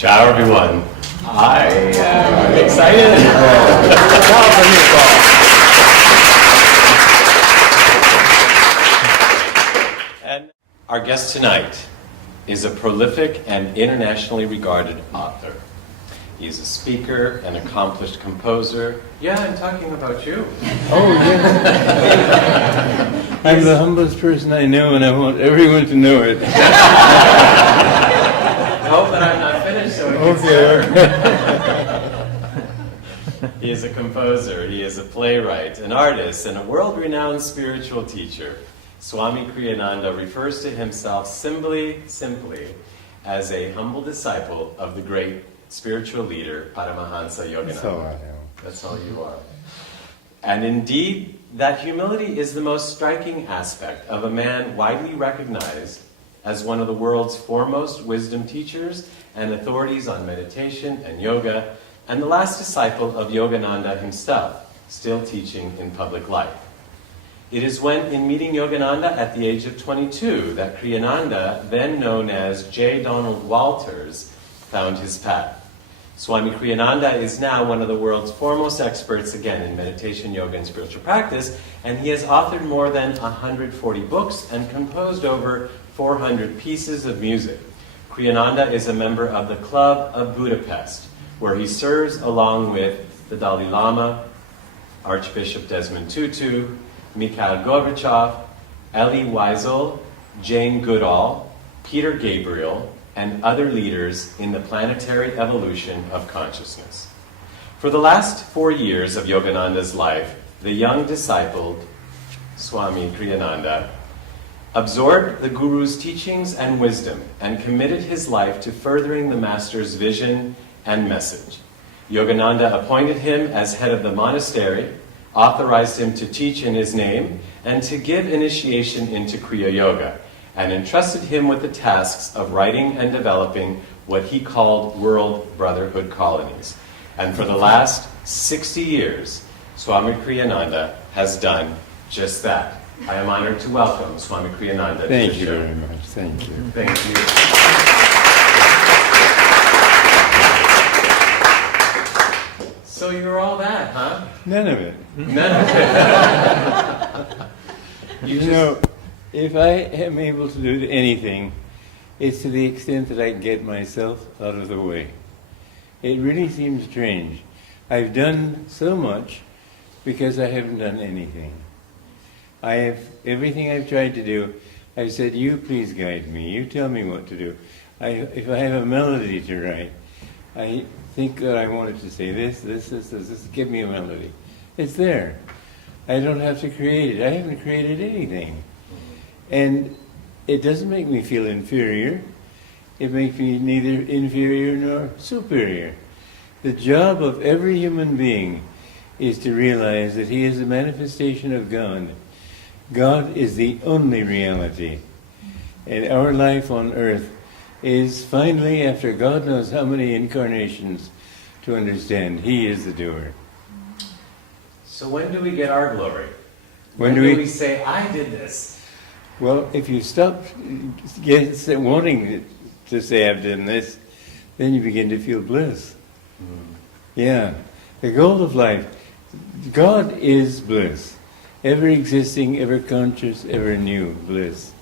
Ciao, everyone. I am excited. And our guest tonight is a prolific and internationally regarded author. He is a speaker, an accomplished composer. Yeah, I'm talking about you. Oh, yes. I'm the humblest person I know, and I want everyone to know it. I hope that I'm not finished, so it gets He is a composer, he is a playwright, an artist, and a world-renowned spiritual teacher. Swami Kriyananda refers to himself simply as a humble disciple of the great spiritual leader, Paramahansa Yogananda. That's all I know. That's all you are. And indeed, that humility is the most striking aspect of a man widely recognized as one of the world's foremost wisdom teachers and authorities on meditation and yoga, and the last disciple of Yogananda himself, still teaching in public life. It is when, in meeting Yogananda at the age of 22, that Kriyananda, then known as J. Donald Walters, found his path. Swami Kriyananda is now one of the world's foremost experts, again, in meditation, yoga, and spiritual practice, and he has authored more than 140 books and composed over 400 pieces of music. Kriyananda is a member of the Club of Budapest, where he serves along with the Dalai Lama, Archbishop Desmond Tutu, Mikhail Gorbachev, Elie Wiesel, Jane Goodall, Peter Gabriel, and other leaders in the planetary evolution of consciousness. For the last 4 years of Yogananda's life, the young disciple, Swami Kriyananda, absorbed the Guru's teachings and wisdom and committed his life to furthering the Master's vision and message. Yogananda appointed him as head of the monastery, authorized him to teach in his name, and to give initiation into Kriya Yoga, and entrusted him with the tasks of writing and developing what he called World Brotherhood Colonies. And for the last 60 years, Swami Kriyananda has done just that. I am honored to welcome Swami Kriyananda. Thank you very much. Thank you. Thank you. So you're all that, huh? None of it. None of it. You know, if I am able to do anything, it's to the extent that I get myself out of the way. It really seems strange. I've done so much because I haven't done anything. Everything I've tried to do, I've said, you please guide me, you tell me what to do. If I have a melody to write, I think that I wanted to say this, give me a melody. It's there. I don't have to create it. I haven't created anything. And it doesn't make me feel inferior. It makes me neither inferior nor superior. The job of every human being is to realize that he is a manifestation of God. God is the only reality. And our life on earth is finally, after God knows how many incarnations, to understand He is the doer. So when do we get our glory? When do we say, I did this? Well, if you stop wanting to say I've done this, then you begin to feel bliss. Yeah. The goal of life, God is bliss. Ever existing, ever conscious, ever new bliss.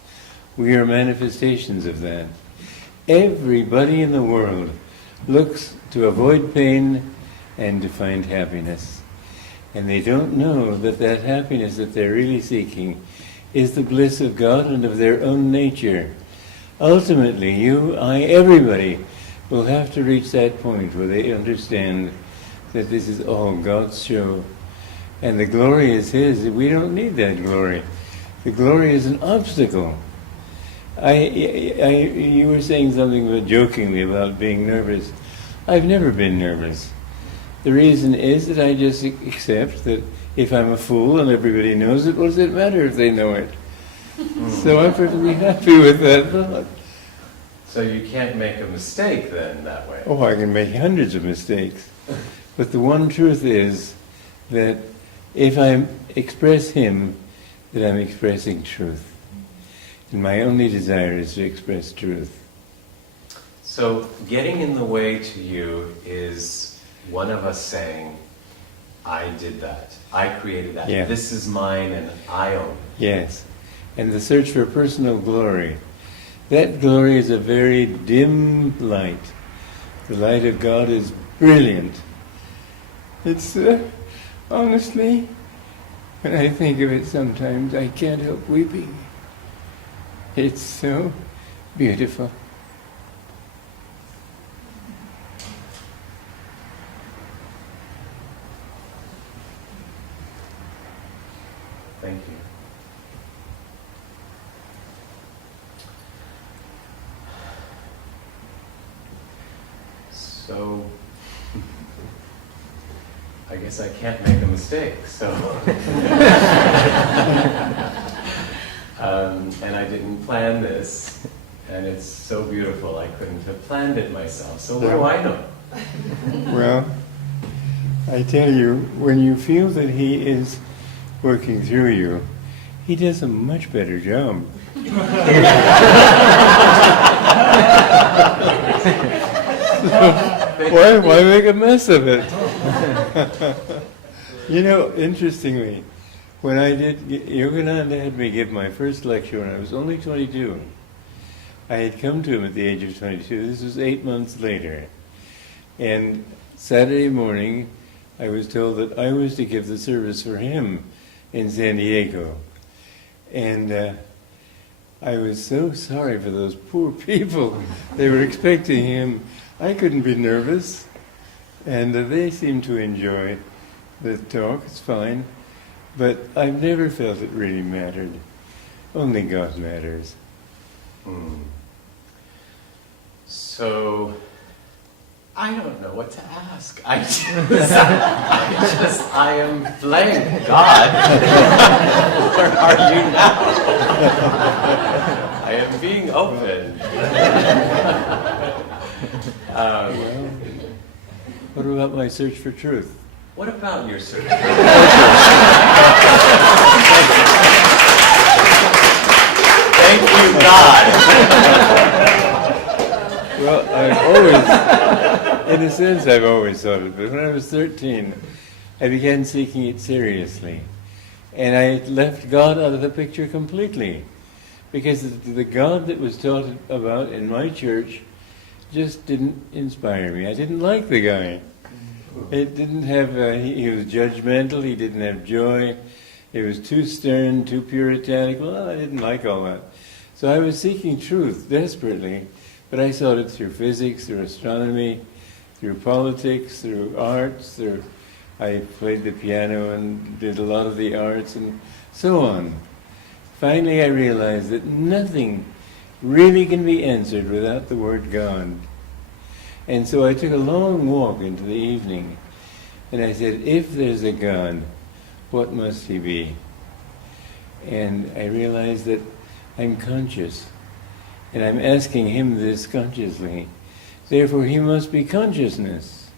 We are manifestations of that. Everybody in the world looks to avoid pain and to find happiness. And they don't know that that happiness that they're really seeking is the bliss of God and of their own nature. Ultimately, you, I, everybody will have to reach that point where they understand that this is all God's show. And the glory is His. We don't need that glory. The glory is an obstacle. You were saying something jokingly about being nervous. I've never been nervous. The reason is that I just accept that if I'm a fool and everybody knows it, what does it matter if they know it? So I'm perfectly happy with that thought. So you can't make a mistake then that way? Oh, I can make hundreds of mistakes. But the one truth is that if I express Him, that I'm expressing truth. And my only desire is to express truth. So getting in the way to you is one of us saying, I did that. I created that. Yeah. This is mine and I own it. Yes. And the search for personal glory. That glory is a very dim light. The light of God is brilliant. It's, honestly, when I think of it sometimes, I can't help weeping. It's so beautiful. Thank you. So, I guess I can't make a mistake, so. And I didn't plan this, and it's so beautiful, I couldn't have planned it myself. So what do I know? Well, I tell you, when you feel that He is working through you, He does a much better job. Why make a mess of it? You know, interestingly, when I did, Yogananda had me give my first lecture when I was only 22. I had come to him at the age of 22. This was 8 months later. And Saturday morning, I was told that I was to give the service for him in San Diego. And I was so sorry for those poor people. They were expecting him. I couldn't be nervous. And they seemed to enjoy the talk. It's fine. But I've never felt it really mattered. Only God matters. Hmm. So, I don't know what to ask. I am blank. God, where are you now? I am being open. Well, what about my search for truth? What about your search? Thank you, God. Well, in a sense, I've always thought it, but when I was 13, I began seeking it seriously. And I left God out of the picture completely. Because the God that was taught about in my church just didn't inspire me. I didn't like the guy. It didn't have, he was judgmental, he didn't have joy, he was too stern, too puritanical. Well, I didn't like all that. So I was seeking truth desperately, but I sought it through physics, through astronomy, through politics, through arts, I played the piano and did a lot of the arts and so on. Finally I realized that nothing really can be answered without the word God. And so I took a long walk into the evening, and I said, if there's a God, what must He be? And I realized that I'm conscious, and I'm asking Him this consciously. Therefore, He must be consciousness.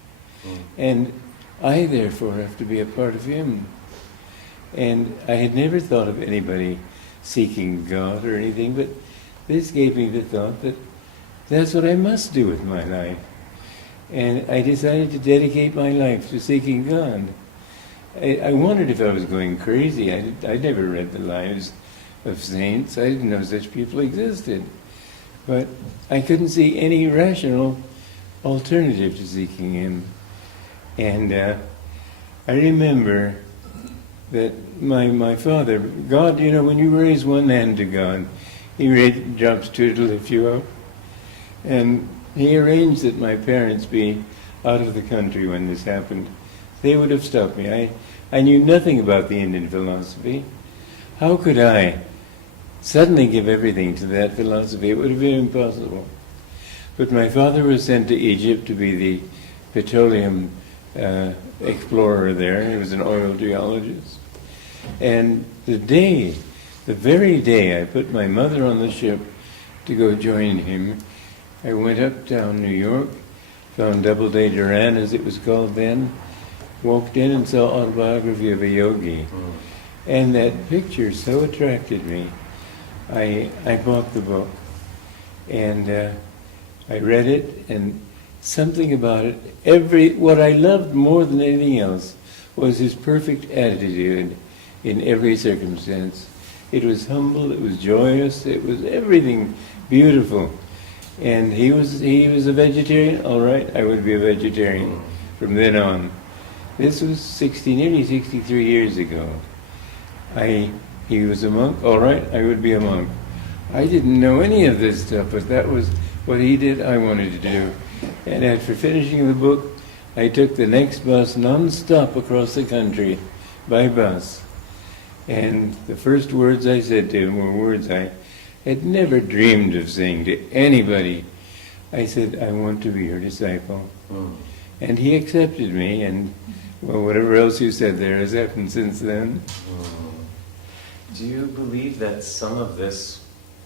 And I, therefore, have to be a part of Him. And I had never thought of anybody seeking God or anything, but this gave me the thought that that's what I must do with my life. And I decided to dedicate my life to seeking God. I wondered if I was going crazy. I never read the lives of saints. I didn't know such people existed. But I couldn't see any rational alternative to seeking Him. And I remember that my father, God, you know, when you raise one hand to God, He drops two to lift you up. And He arranged that my parents be out of the country when this happened. They would have stopped me. I knew nothing about the Indian philosophy. How could I suddenly give everything to that philosophy? It would have been impossible. But my father was sent to Egypt to be the petroleum explorer there. He was an oil geologist. And the very day I put my mother on the ship to go join him, I went uptown New York, found Doubleday Duran, as it was called then, walked in and saw Autobiography of a Yogi. And that picture so attracted me, I bought the book. And I read it, and something about it, what I loved more than anything else was his perfect attitude in every circumstance. It was humble, it was joyous, it was everything beautiful. And he was a vegetarian. All right, I would be a vegetarian from then on. This was nearly 63 years ago. He was a monk. All right, I would be a monk. I didn't know any of this stuff, but that was what he did, I wanted to do. And after finishing the book, I took the next bus non-stop across the country by bus. And the first words I said to him were words I had never dreamed of saying to anybody. I said, I want to be your disciple. And he accepted me, and well, whatever else you said there has happened since then. Do you believe that some of this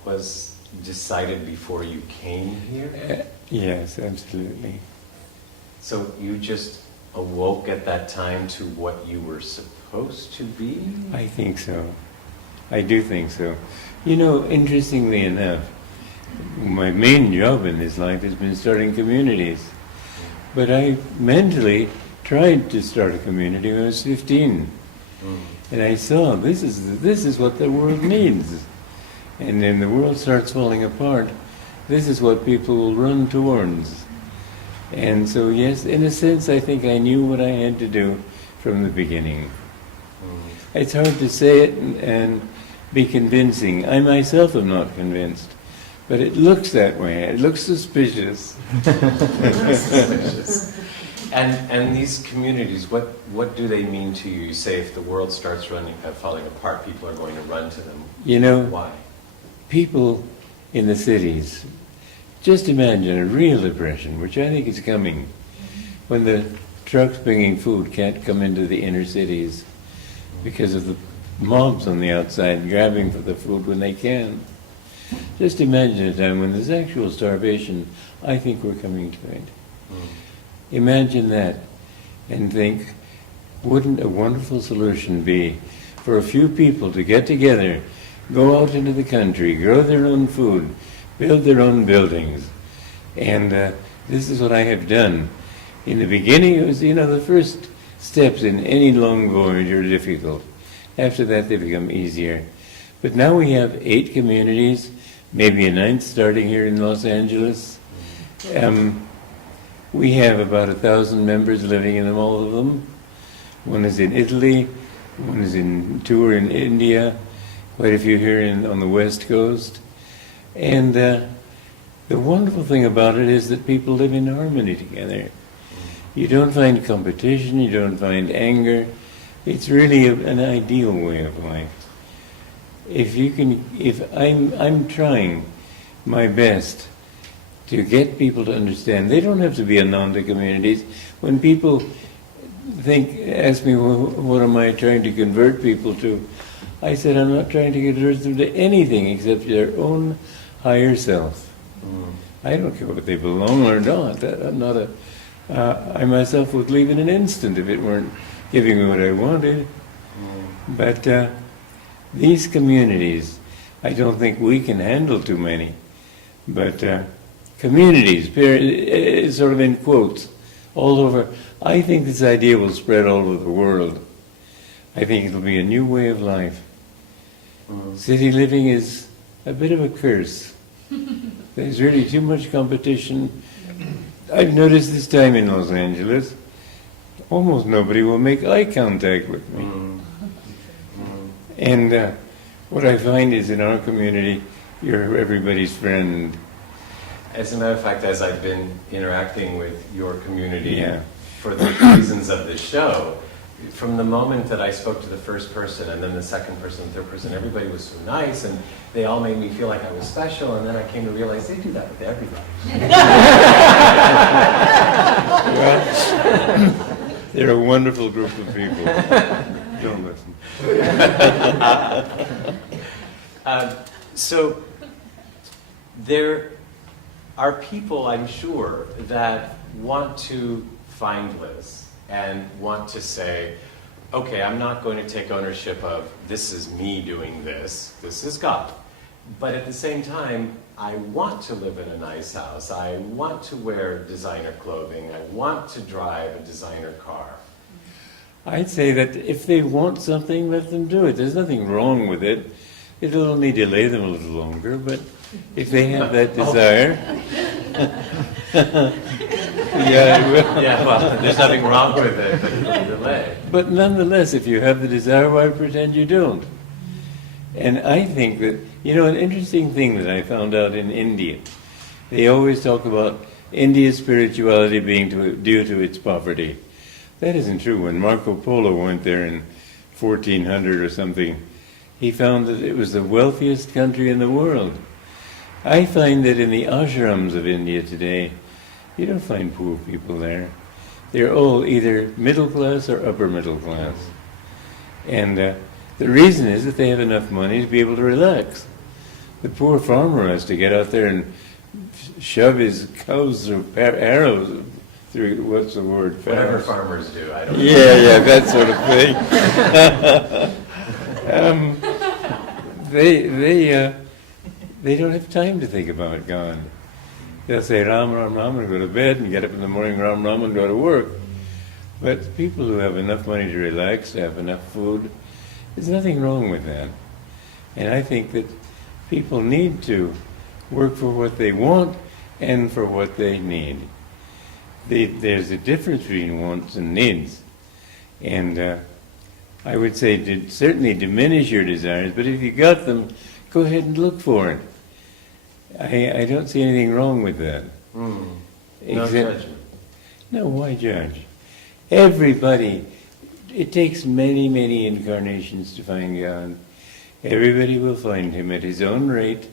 was decided before you came here? Yes, absolutely. So you just awoke at that time to what you were supposed to be? I think so. I do think so. You know, interestingly enough, my main job in this life has been starting communities. But I mentally tried to start a community when I was 15. And I saw this is what the world needs. And then the world starts falling apart. This is what people will run towards. And so, yes, in a sense, I think I knew what I had to do from the beginning. It's hard to say it and be convincing. I myself am not convinced. But it looks that way. It looks suspicious. Suspicious. And these communities, what do they mean to you? You say if the world starts falling apart, people are going to run to them. You know, why? People in the cities, just imagine a real depression, which I think is coming, when the trucks bringing food can't come into the inner cities because of the mobs on the outside grabbing for the food when they can. Just imagine a time when there's actual starvation. I think we're coming to it. Imagine that and think, wouldn't a wonderful solution be for a few people to get together, go out into the country, grow their own food, build their own buildings. And this is what I have done. In the beginning, it was, the first steps in any long voyage are difficult. After that, they become easier. But now we have 8 communities, maybe a 9th starting here in Los Angeles. We have about 1,000 members living in all of them. One is in Italy, one is in tour in India, quite a few here on the West Coast. And the wonderful thing about it is that people live in harmony together. You don't find competition, you don't find anger. It's really an ideal way of life. I'm trying my best to get people to understand. They don't have to be Ananda communities. When people ask me, well, what am I trying to convert people to? I said, I'm not trying to convert them to anything except their own higher self. I don't care whether they belong or not. I myself would leave in an instant if it weren't giving me what I wanted. But these communities, I don't think we can handle too many. But communities, sort of in quotes, all over. I think this idea will spread all over the world. I think it'll be a new way of life. City living is a bit of a curse. There's really too much competition. I've noticed this time in Los Angeles, almost nobody will make eye contact with me. And what I find is in our community, you're everybody's friend. As a matter of fact, as I've been interacting with your community for the reasons of this show, from the moment that I spoke to the first person and then the second person, the third person, everybody was so nice and they all made me feel like I was special, and then I came to realize they do that with everybody. Well, they're a wonderful group of people. Don't listen. So there are people, I'm sure, that want to find bliss and want to say, okay, I'm not going to take ownership of this is me doing this is God. But at the same time, I want to live in a nice house. I want to wear designer clothing. I want to drive a designer car. I'd say that if they want something, let them do it. There's nothing wrong with it. It'll only delay them a little longer, but if they have that desire, yeah, it will. Yeah, well, there's nothing wrong with it, but it'll delay. But nonetheless, if you have the desire, why pretend you don't? And I think that, an interesting thing that I found out in India, they always talk about India's spirituality being due to its poverty. That isn't true. When Marco Polo went there in 1400 or something, he found that it was the wealthiest country in the world. I find that in the ashrams of India today, you don't find poor people there. They're all either middle class or upper middle class. And the reason is that they have enough money to be able to relax. The poor farmer has to get out there and shove his cows through arrows through, what's the word? Whatever farmers do, I don't know. Yeah, that sort of thing. They don't have time to think about God. They'll say Ram, Ram, Ram, and go to bed, and get up in the morning, Ram, Ram, and go to work. But people who have enough money to relax, to have enough food, there's nothing wrong with that. And I think that people need to work for what they want and for what they need. There's a difference between wants and needs. And I would say certainly diminish your desires, but if you got them, go ahead and look for it. I don't see anything wrong with that. No judgment. No, why judge? Everybody, it takes many, many incarnations to find God. Everybody will find Him at his own rate.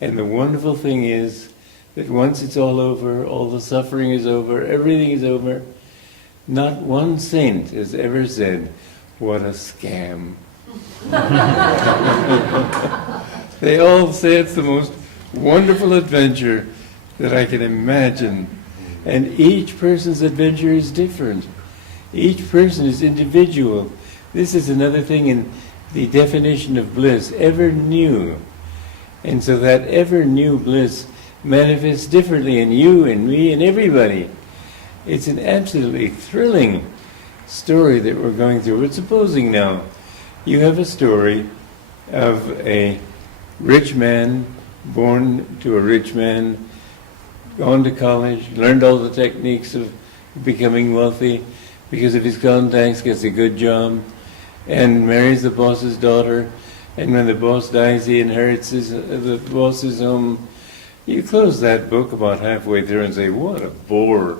And the wonderful thing is that once it's all over, all the suffering is over, everything is over, not one saint has ever said, "What a scam." They all say it's the most wonderful adventure that I can imagine. And each person's adventure is different. Each person is individual. This is another thing in the definition of bliss, ever new. And so that ever new bliss manifests differently in you and me and everybody. It's an absolutely thrilling story that we're going through. But supposing now you have a story of a rich man, born to a rich man, gone to college, learned all the techniques of becoming wealthy because of his contacts, gets a good job, and marries the boss's daughter, and when the boss dies, he inherits the boss's home. You close that book about halfway through and say, "What a bore."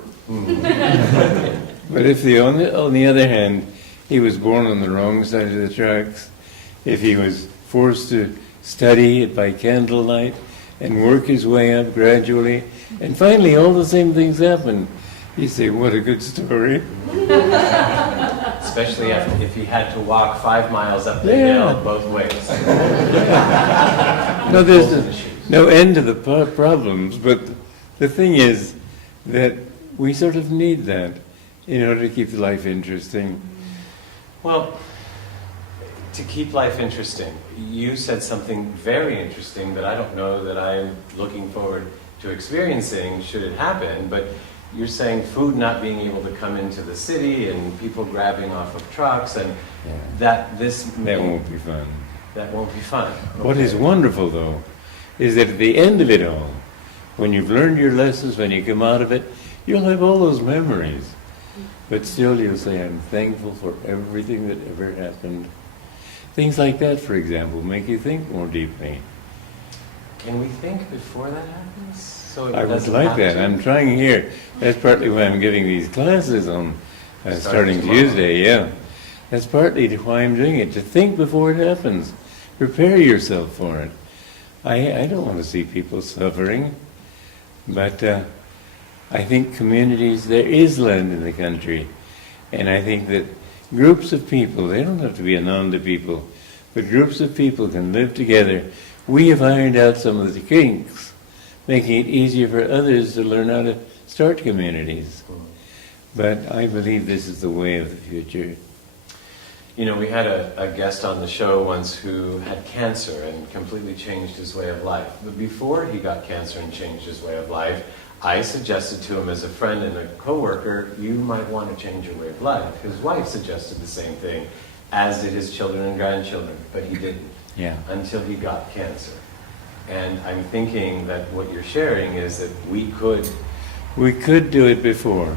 But if on the other hand, he was born on the wrong side of the tracks, if he was forced to study it by candlelight and work his way up gradually, and finally all the same things happen, you say, "What a good story." Especially if he had to walk 5 miles up the Yeah. hill both ways. No, there's no end to the problems, but the thing is that we sort of need that in order to keep life interesting. Well, to keep life interesting, you said something very interesting that I don't know that I'm looking forward to experiencing should it happen, but you're saying food not being able to come into the city and people grabbing off of trucks, and that won't be fun. That won't be fun. What is wonderful, though, is that at the end of it all, when you've learned your lessons, when you come out of it, you'll have all those memories. But still you'll say, "I'm thankful for everything that ever happened." Things like that, for example, make you think more deeply. Can we think before that happens? So it I would doesn't like have that. to? I'm trying here. That's partly why I'm giving these classes on starting tomorrow. Tuesday, yeah. That's partly why I'm doing it, to think before it happens. Prepare yourself for it. I don't want to see people suffering, but I think communities, there is land in the country, and I think that groups of people, they don't have to be Ananda people, but groups of people can live together. We have ironed out some of the kinks, making it easier for others to learn how to start communities. But I believe this is the way of the future. You know, we had a guest on the show once who had cancer and completely changed his way of life. But before he got cancer and changed his way of life, I suggested to him as a friend and a coworker, you might want to change your way of life. His wife suggested the same thing, as did his children and grandchildren, but he didn't. Yeah. Until he got cancer. And I'm thinking that what you're sharing is that we could do it before.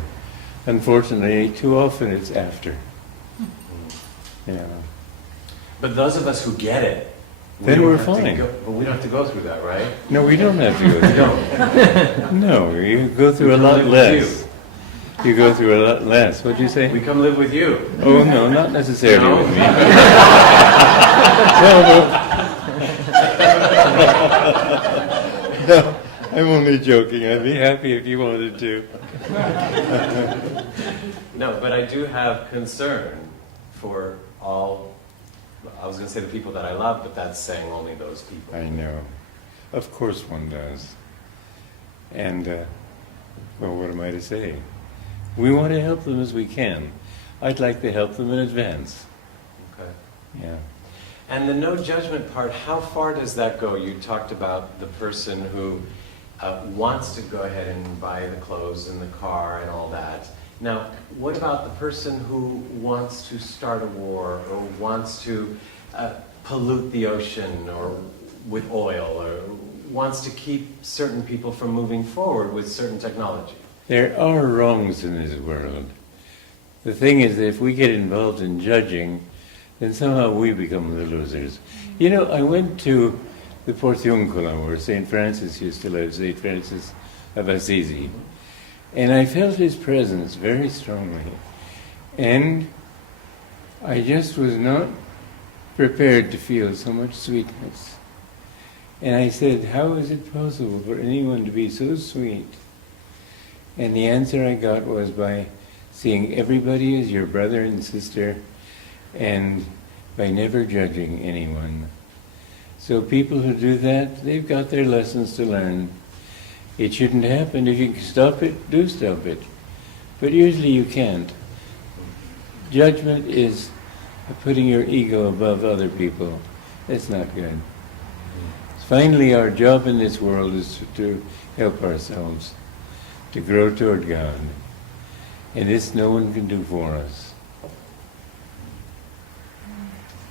Unfortunately, too often it's after. Yeah. But those of us who get it, then we're fine. But we don't have to go through that, right? No, we don't have to go through don't. No, you go through a lot less. You go through a lot less. What'd you say? We come live with you. Oh, no, not necessarily No? with me. No, I'm only joking. I'd be happy if you wanted to. No, but I do have concern for all, I was going to say the people that I love, but that's saying only those people. I know. Of course one does. And, well, what am I to say? We want to help them as we can. I'd like to help them in advance. Okay. Yeah. And the no judgment part, how far does that go? You talked about the person who wants to go ahead and buy the clothes and the car and all that. Now, what about the person who wants to start a war or wants to pollute the ocean or with oil or wants to keep certain people from moving forward with certain technology? There are wrongs in this world. The thing is that if we get involved in judging, then somehow we become the losers. You know, I went to the Portiuncula, where St. Francis used to live, St. Francis of Assisi. And I felt his presence very strongly. And I just was not prepared to feel so much sweetness. And I said, how is it possible for anyone to be so sweet? And the answer I got was by seeing everybody as your brother and sister and by never judging anyone. So people who do that, they've got their lessons to learn. It shouldn't happen. If you can stop it, do stop it. But usually you can't. Judgment is putting your ego above other people. That's not good. Finally, our job in this world is to help ourselves, to grow toward God. And this no one can do for us.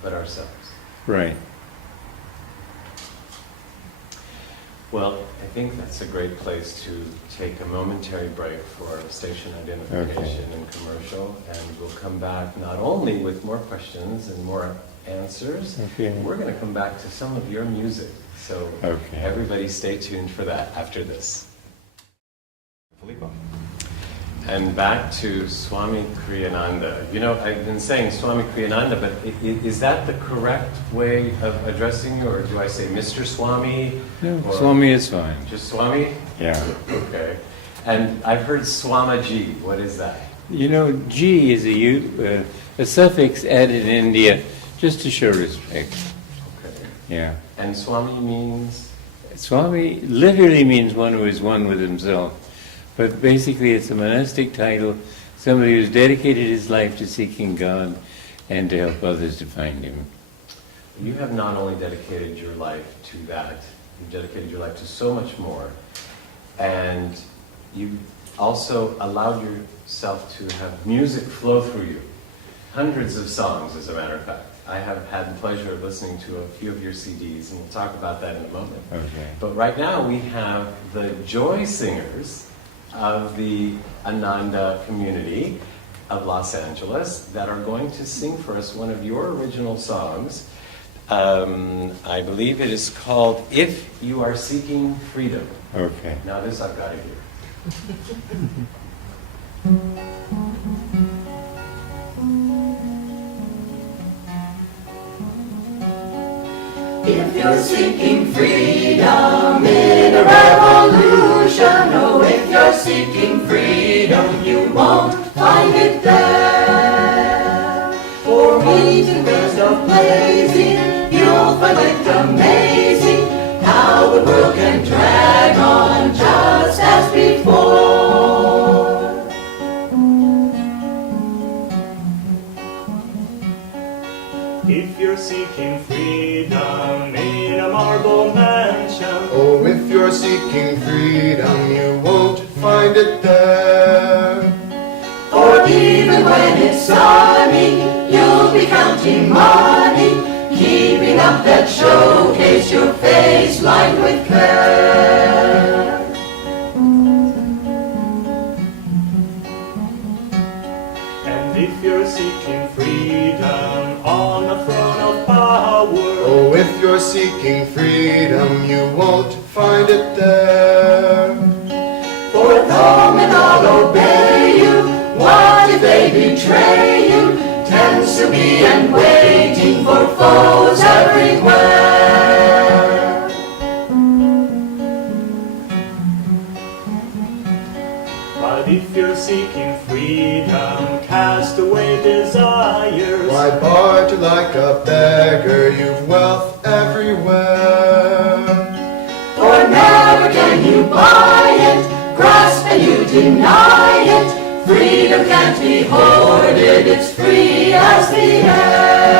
But ourselves. Right. Well, I think that's a great place to take a momentary break for station identification and commercial, and we'll come back not only with more questions and more answers, we're going to come back to some of your music. So everybody stay tuned for that after this. Filippo. And back to Swami Kriyananda. You know, I've been saying Swami Kriyananda, but is that the correct way of addressing you, or do I say Mr. Swami? No, Swami is fine. Just Swami? Yeah. Okay. And I've heard Swamiji. What is that? You know, G is a suffix added in India just to show respect. Okay. Yeah. And Swami means? Swami literally means one who is one with himself. But basically it's a monastic title, somebody who's dedicated his life to seeking God and to help others to find Him. You have not only dedicated your life to that, you've dedicated your life to so much more, and you also allowed yourself to have music flow through you. Hundreds of songs, as a matter of fact. I have had the pleasure of listening to a few of your CDs, and we'll talk about that in a moment. Okay. But right now we have the Joy Singers of the Ananda community of Los Angeles that are going to sing for us one of your original songs. I believe it is called If You Are Seeking Freedom. Okay. Now this I've got to hear. If you're seeking freedom in a revolution, oh, if you're seeking freedom, you won't find it there. For reason there's no blazing, you'll find it amazing how the world can drag on just as before. Oh, if you're seeking freedom, you won't find it there. For even when it's sunny, you'll be counting money, keeping up that showcase, your face lined with care. And if you're seeking freedom on the throne of power, Oh, if you're seeking freedom, you won't find it there. For though men all obey you, what if they betray you? Tends to be and waiting for foes everywhere. but if you're seeking freedom, cast away desires. Why barter like a beggar? You've wealth everywhere. For never can you buy it, grasp and you deny it. Freedom can't be hoarded, it's free as the air.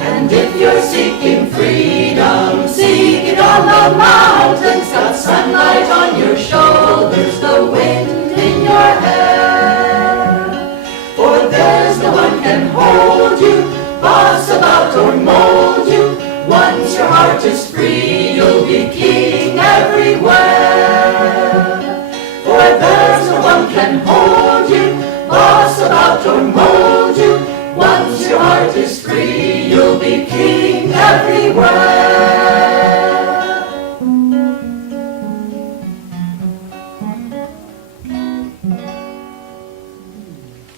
And if you're seeking freedom, seek it on the mountains. Got sunlight on your shoulders, the wind in your hair. For there's no one can hold you, boss about or mold you. Once your heart is free, you'll be king everywhere. For there's no one can hold you, boss about or mold you. Once your heart is free, you'll be king everywhere.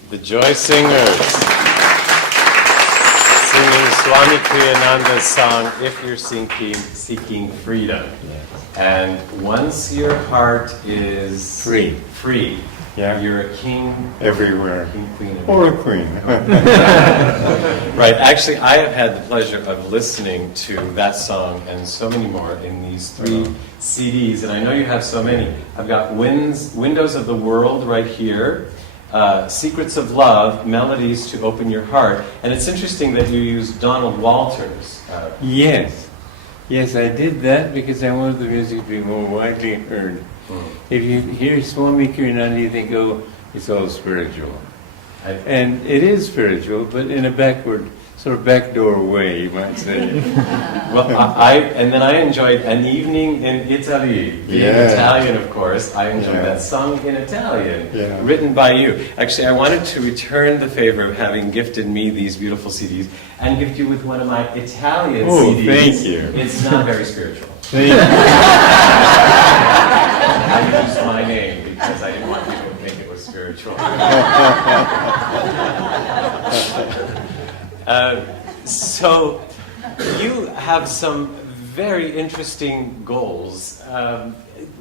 The Joy Singers singing Swami Kriyananda's song, If You're Seeking Freedom. And once your heart is Free. Yeah. you're a king Everywhere. king, queen. Or a queen. Right. Actually, I have had the pleasure of listening to that song and so many more in these 3 CDs, and I know you have so many. I've got Windows of the World right here, Secrets of Love, Melodies to Open Your Heart, and it's interesting that you use Donald Walters. Yes. Yes, I did that because I wanted the music to be more widely heard. If you hear Swami Kriyananda, you think, oh, it's all spiritual. And it is spiritual, but in a sort of backdoor way, you might say. Well, and then I enjoyed An Evening in Italy. Being Italian, of course, I enjoyed that sung in Italian, written by you. Actually, I wanted to return the favor of having gifted me these beautiful CDs and gift you with one of my Italian CDs. Thank you. It's not very spiritual. Thank you. I used my name because I didn't want people to think it was spiritual. So, you have some very interesting goals.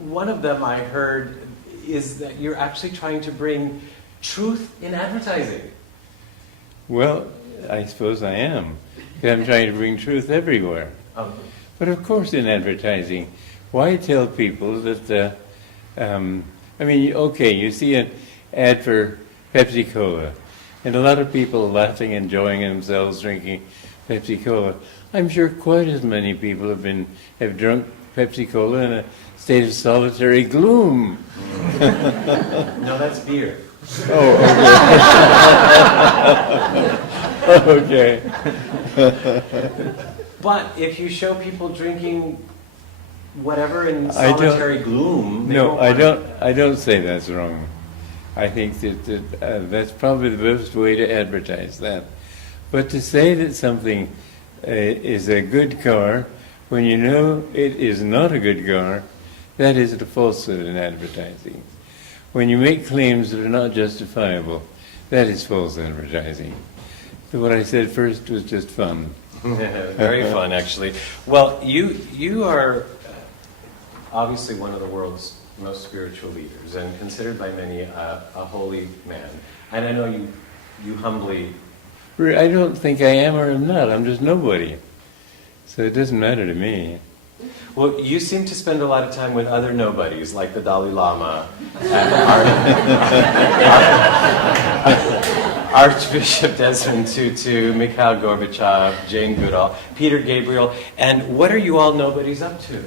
One of them I heard is that you're actually trying to bring truth in advertising. Well, I suppose I am. I'm trying to bring truth everywhere. But of course in advertising, why tell people that, you see an ad for Pepsi-Cola, and a lot of people laughing, enjoying themselves drinking Pepsi-Cola. I'm sure quite as many people have drunk Pepsi-Cola in a state of solitary gloom. No, that's beer. Oh, okay. Okay. But if you show people drinking whatever in solitary gloom, I don't say that's wrong. I think that that's probably the best way to advertise that. But to say that something is a good car when you know it is not a good car, that is a falsehood in advertising. When you make claims that are not justifiable, that is false advertising. So what I said first was just fun. Very fun, actually. Well, you are obviously one of the world's most spiritual leaders, and considered by many a holy man. And I know you humbly... I don't think I am or am not. I'm just nobody. So it doesn't matter to me. Well, you seem to spend a lot of time with other nobodies, like the Dalai Lama, and Archbishop Desmond Tutu, Mikhail Gorbachev, Jane Goodall, Peter Gabriel, and what are you all nobodies up to?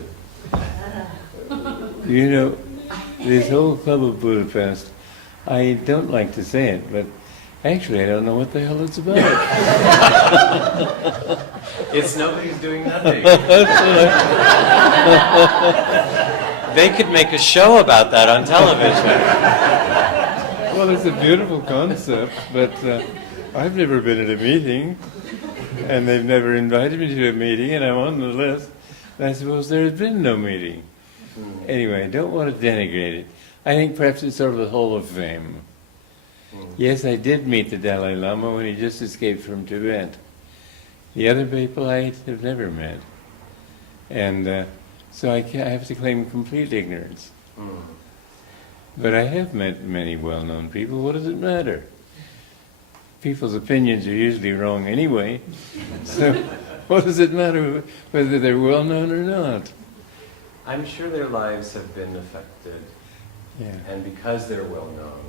You know, this whole Club of Budapest, I don't like to say it, but actually I don't know what the hell it's about. It's nobody's doing nothing. They could make a show about that on television. Well, it's a beautiful concept, but I've never been at a meeting, and they've never invited me to a meeting, and I'm on the list. And I suppose there has been no meeting. Anyway, I don't want to denigrate it. I think perhaps it's sort of a Hall of Fame. Yes, I did meet the Dalai Lama when he just escaped from Tibet. The other people I have never met. And so I have to claim complete ignorance. But I have met many well-known people. What does it matter? People's opinions are usually wrong anyway. So what does it matter whether they're well-known or not? I'm sure their lives have been affected, Yeah. and because they're well-known,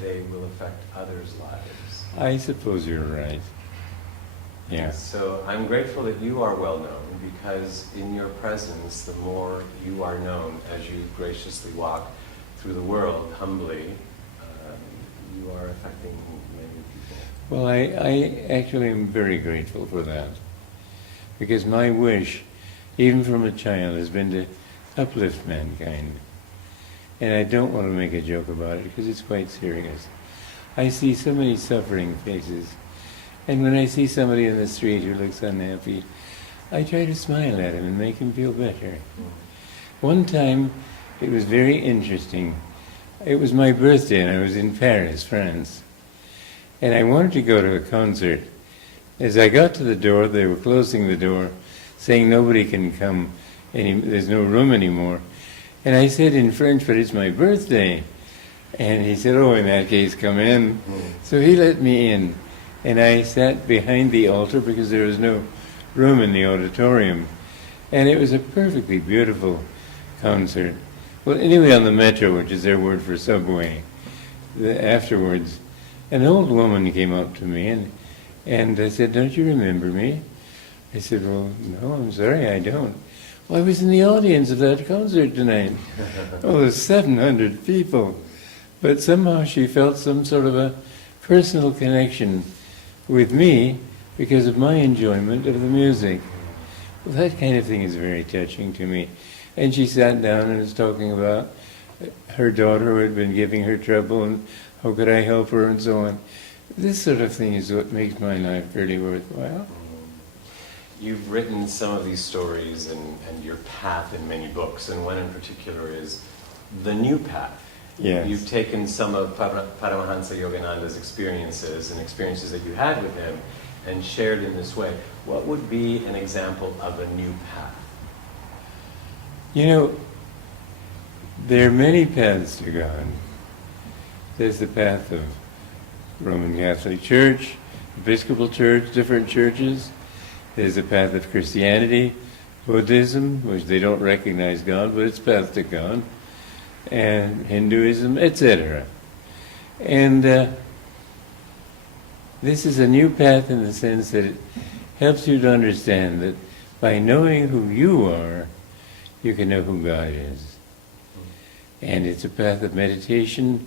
they will affect others' lives. I suppose you're right. Yeah. So I'm grateful that you are well-known, because in your presence, the more you are known as you graciously walk through the world humbly, you are affecting many people. Well, I actually am very grateful for that, because my wish, even from a child, has been to uplift mankind. And I don't want to make a joke about it, because it's quite serious. I see so many suffering faces, and when I see somebody in the street who looks unhappy, I try to smile at him and make him feel better. One time, it was very interesting. It was my birthday, and I was in Paris, France. And I wanted to go to a concert. As I got to the door, they were closing the door, saying nobody can come, there's no room anymore. And I said in French, but it's my birthday. And he said, oh, in that case, come in. So he let me in. And I sat behind the altar because there was no room in the auditorium. And it was a perfectly beautiful concert. Well, anyway, on the metro, which is their word for subway, afterwards, an old woman came up to me and I said, don't you remember me? I said, well, no, I'm sorry, I don't. Well, I was in the audience of that concert tonight. Oh, there's 700 people. But somehow she felt some sort of a personal connection with me because of my enjoyment of the music. Well, that kind of thing is very touching to me. And she sat down and was talking about her daughter who had been giving her trouble and how could I help her and so on. This sort of thing is what makes my life really worthwhile. You've written some of these stories and your path in many books, and one in particular is The New Path. Yes. You've taken some of Paramahansa Yogananda's experiences and experiences that you had with him and shared in this way. What would be an example of a new path? You know, there are many paths to God. There's the path of Roman Catholic Church, Episcopal Church, different churches. There's the path of Christianity, Buddhism, which they don't recognize God, but it's path to God, and Hinduism, etc. And this is a new path in the sense that it helps you to understand that by knowing who you are, you can know who God is. And it's a path of meditation.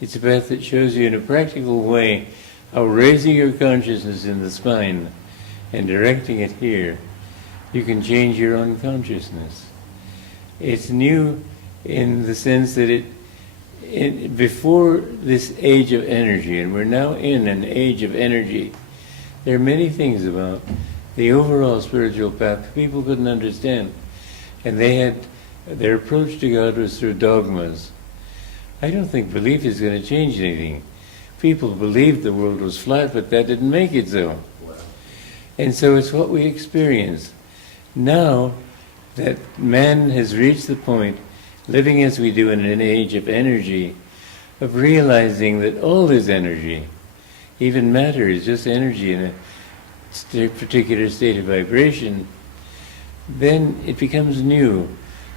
It's a path that shows you in a practical way how raising your consciousness in the spine and directing it here, you can change your own consciousness. It's new in the sense that before this age of energy, and we're now in an age of energy, there are many things about the overall spiritual path people couldn't understand. And their approach to God was through dogmas. I don't think belief is going to change anything. People believed the world was flat, but that didn't make it so. And so it's what we experience. Now that man has reached the point, living as we do in an age of energy, of realizing that all is energy, even matter is just energy in a particular state of vibration, then it becomes new,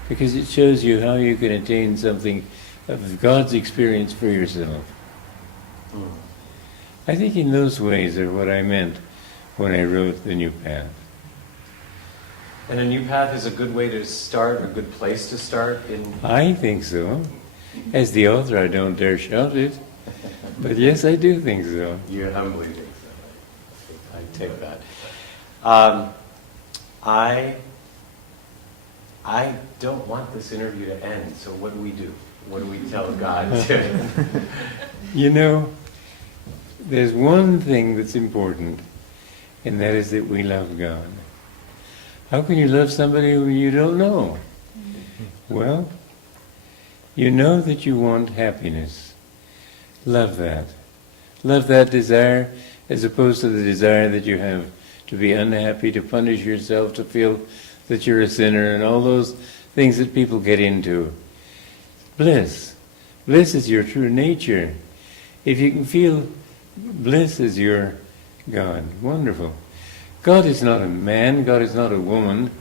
because it shows you how you can attain something of God's experience for yourself. I think in those ways are what I meant when I wrote The New Path. And a new path is a good way to start, a good place to start in... I think so. As the author, I don't dare shout it. But yes, I do think so. You humbly think so. I take that. I don't want this interview to end, so what do? What do we tell God to? You know, there's one thing that's important, and that is that we love God. How can you love somebody who you don't know? Well, you know that you want happiness. Love that. Love that desire as opposed to the desire that you have to be unhappy, to punish yourself, to feel that you're a sinner, and all those things that people get into. Bliss. Bliss is your true nature. If you can feel bliss as your God, wonderful. God is not a man, God is not a woman,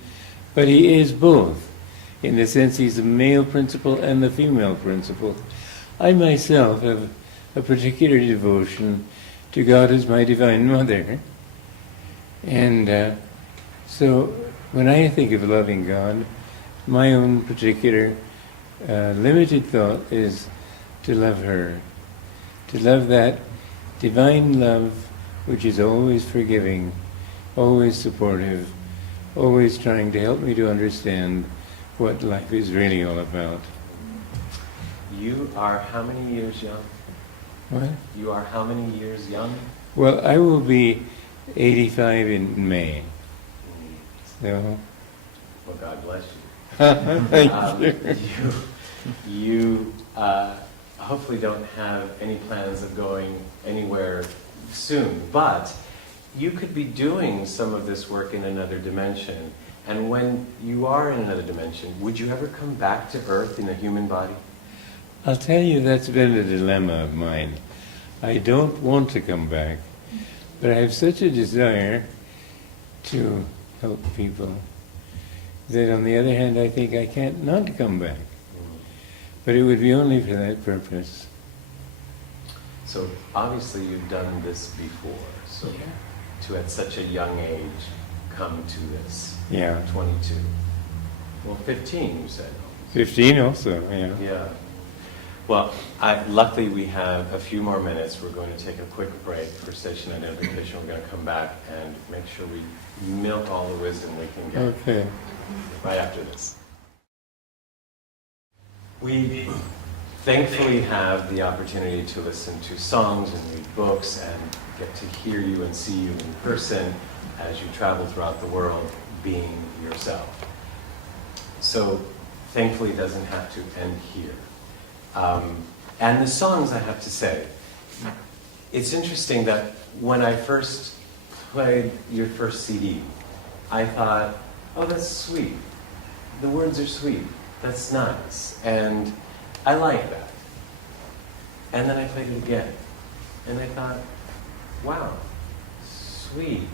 but He is both. In the sense He's the male principle and the female principle. I myself have a particular devotion to God as my Divine Mother. And so when I think of loving God, my own particular limited thought is to love her. To love that divine love which is always forgiving, always supportive, always trying to help me to understand what life is really all about. You are how many years young? What? You are how many years young? Well, I will be 85 in May. So, Well, God bless you. thank you. You hopefully don't have any plans of going anywhere soon, but you could be doing some of this work in another dimension. And when you are in another dimension, would you ever come back to Earth in a human body? I'll tell you, that's been a dilemma of mine. I don't want to come back, but I have such a desire to help people that on the other hand I think I can't not come back. But it would be only for that purpose. So obviously you've done this before, so to at such a young age come to this. Yeah. 22. Well, 15 you said. 15 also, yeah. Yeah. Well, luckily we have a few more minutes. We're going to take a quick break for station identification. We're going to come back and make sure we milk all the wisdom we can get Okay. right after this. We thankfully have the opportunity to listen to songs and read books and get to hear you and see you in person as you travel throughout the world being yourself. So thankfully it doesn't have to end here. And the songs, I have to say, it's interesting that when I first played your first CD, I thought, oh, that's sweet. The words are sweet. That's nice. And I like that. And then I played it again. And I thought, wow, sweet,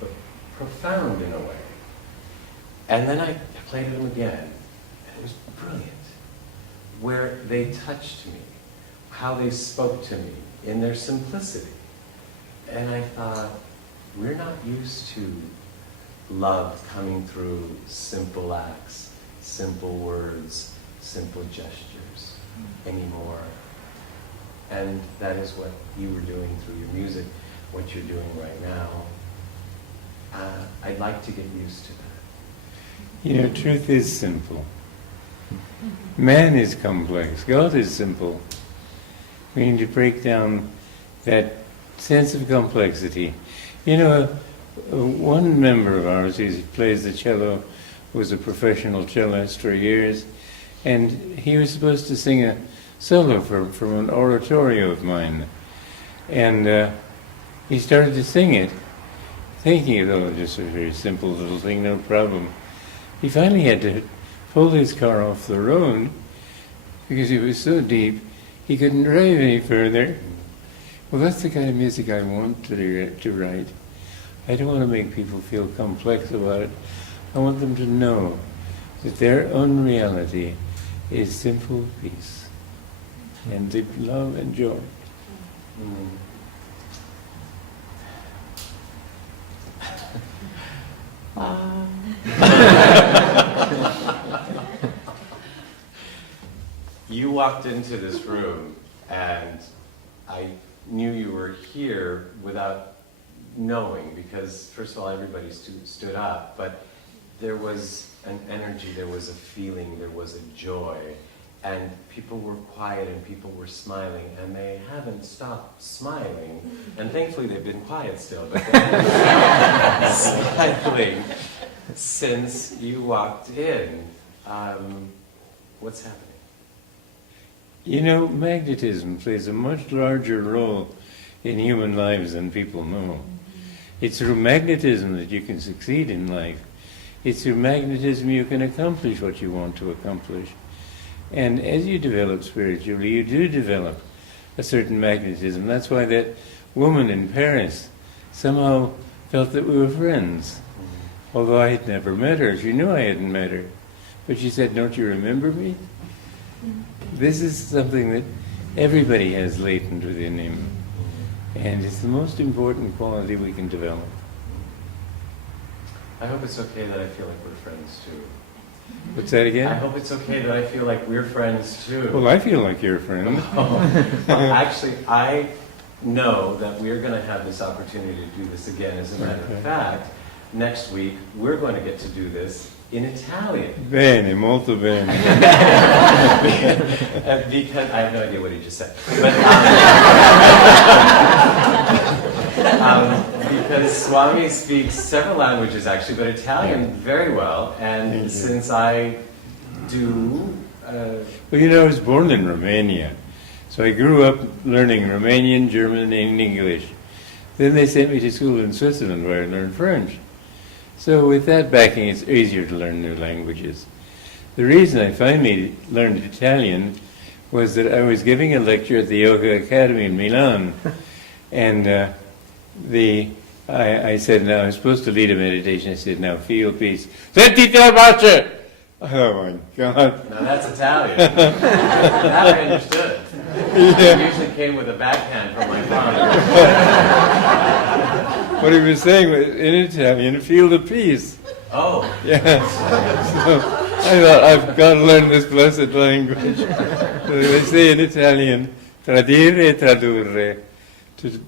but profound in a way. And then I played them again. And it was brilliant. Where they touched me, how they spoke to me in their simplicity. And I thought, we're not used to love coming through simple acts, simple words, simple gestures anymore. And that is what you were doing through your music, what you're doing right now. I'd like to get used to that. You know, truth is simple. Man is complex. God is simple. We need to break down that sense of complexity. You know, one member of ours who plays the cello was a professional cellist for years, and he was supposed to sing a solo from an oratorio of mine. And he started to sing it, thinking, oh, just a very simple little thing, no problem. He finally had to pull his car off the road because it was so deep he couldn't drive any further. Well, that's the kind of music I want to write. I don't want to make people feel complex about it. I want them to know that their own reality is simple peace and deep love and joy. walked into this room and I knew you were here without knowing, because first of all, everybody stood up, but there was an energy, there was a feeling, there was a joy, and people were quiet and people were smiling, and they haven't stopped smiling, and thankfully they've been quiet still, but they're smiling since you walked in. What's happening? You know, magnetism plays a much larger role in human lives than people know. It's through magnetism that you can succeed in life. It's through magnetism you can accomplish what you want to accomplish. And as you develop spiritually, you do develop a certain magnetism. That's why that woman in Paris somehow felt that we were friends. Although I had never met her. She knew I hadn't met her. But she said, "Don't you remember me?" This is something that everybody has latent within him. And it's the most important quality we can develop. I hope it's okay that I feel like we're friends too. What's that again? I hope it's okay that I feel like we're friends too. Well, I feel like you're a friend. Well, actually, I know that we're going to have this opportunity to do this again. As a matter of fact, next week we're going to get to do this in Italian. Bene, molto bene. Because I have no idea what he just said. But, because Swami speaks several languages actually, but Italian very well. And since I do... Well, you know, I was born in Romania. So I grew up learning Romanian, German, and English. Then they sent me to school in Switzerland where I learned French. So with that backing, it's easier to learn new languages. The reason I finally learned Italian was that I was giving a lecture at the Yoga Academy in Milan, and I said, now I'm supposed to lead a meditation. I said, now feel peace. Sentite la pace! Oh my God. Now that's Italian. That I understood. It usually came with a backhand from my father. What he was saying was, in Italian, feel the peace. Oh. Yeah. So I thought, I've got to learn this blessed language. So they say in Italian, tradire e tradurre.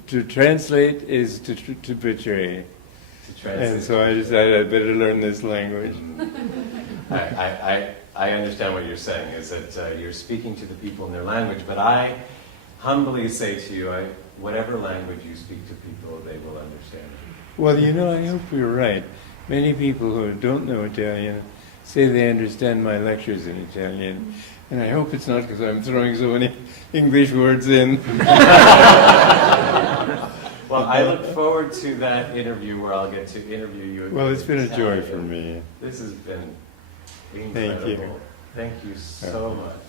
To translate is to betray. And so I decided I'd better learn this language. I understand what you're saying, is that you're speaking to the people in their language, but I humbly say to you, whatever language you speak to people, they will understand you. Well, you know, I hope you're right. Many people who don't know Italian say they understand my lectures in Italian, and I hope it's not because I'm throwing so many English words in. Well, I look forward to that interview where I'll get to interview you. Well, it's been a joy for me. This has been incredible. Thank you. Thank you so much.